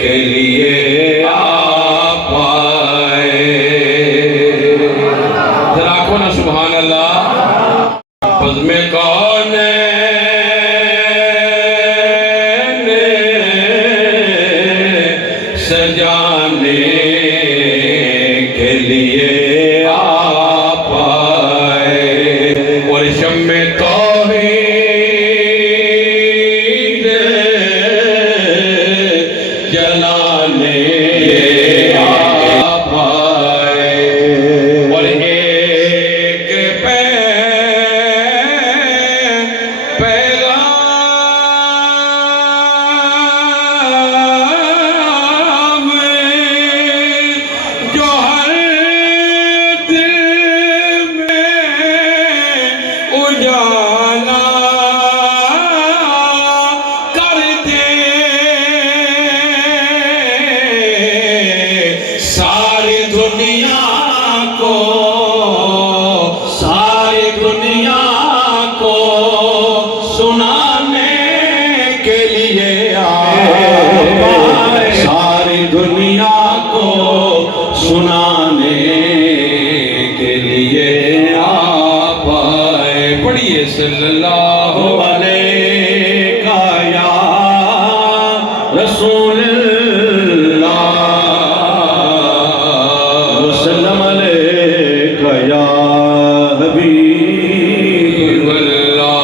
کے لیے آپ آئے. ذرا آنکھوں نا سبحان اللہ. بزم کونین سجانے کے لیے آپ آئے اور شمع توحید جلانے آپ آئے اور ایک پیغام جو ہر دل میں اجالا کر دے. ساری دنیا کو سنانے کے لیے آئے. ساری دنیا کو سنانے کے لیے آپ آئے. پڑھیے صلی اللہ علیہ یا رسول اللہ وسلم علیہ یا حبیب اللہ.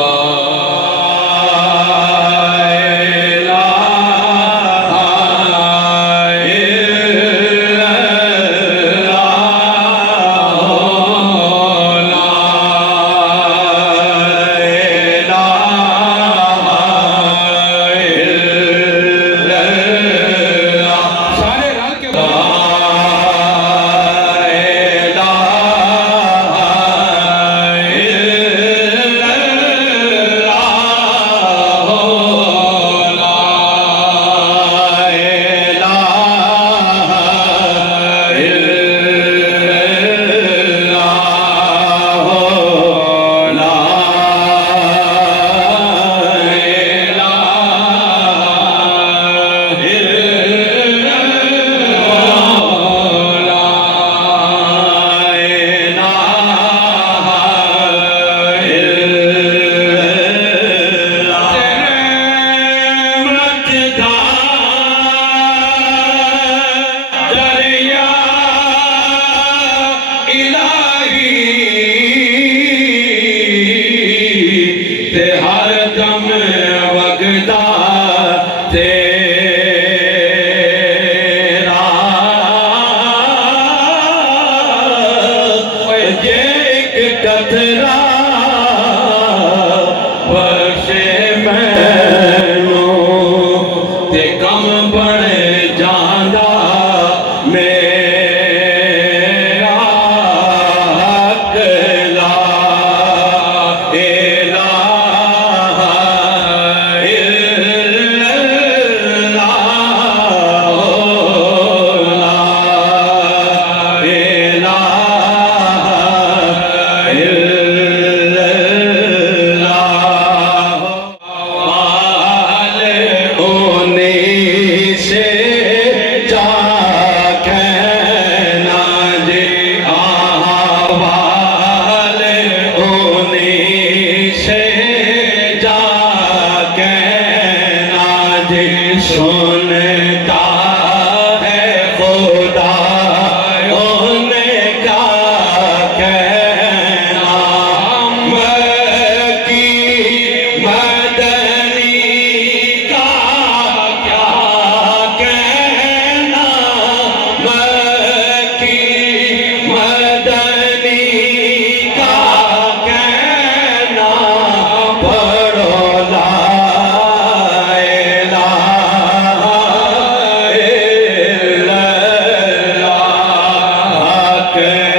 کہ